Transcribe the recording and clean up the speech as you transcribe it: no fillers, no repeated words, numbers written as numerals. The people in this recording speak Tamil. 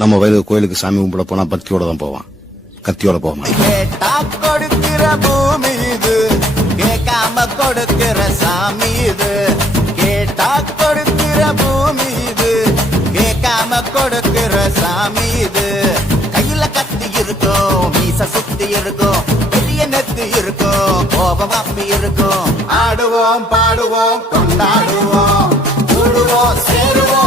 நம்ம வயலு கோயிலுக்கு சாமி கும்பிட போனா பக்தியோட தான் போவான், கத்தியோட போக மாட்டான். கேட்டா கொடுக்கிற பூமி இது, கேட்காம கொடுக்கிற சாமி இது. கேட்டா கொடுக்கிற பூமி இது, கேட்காம கொடுக்கிற சாமி இது. கையில கத்தி இருக்கும், மீச சுத்தி இருக்கும், பெரிய நெத்தி இருக்கும், கோபம் அப்பி இருக்கும். ஆடுவோம் பாடுவோம் கொண்டாடுவோம், கூடுவோம் சேருவோம்.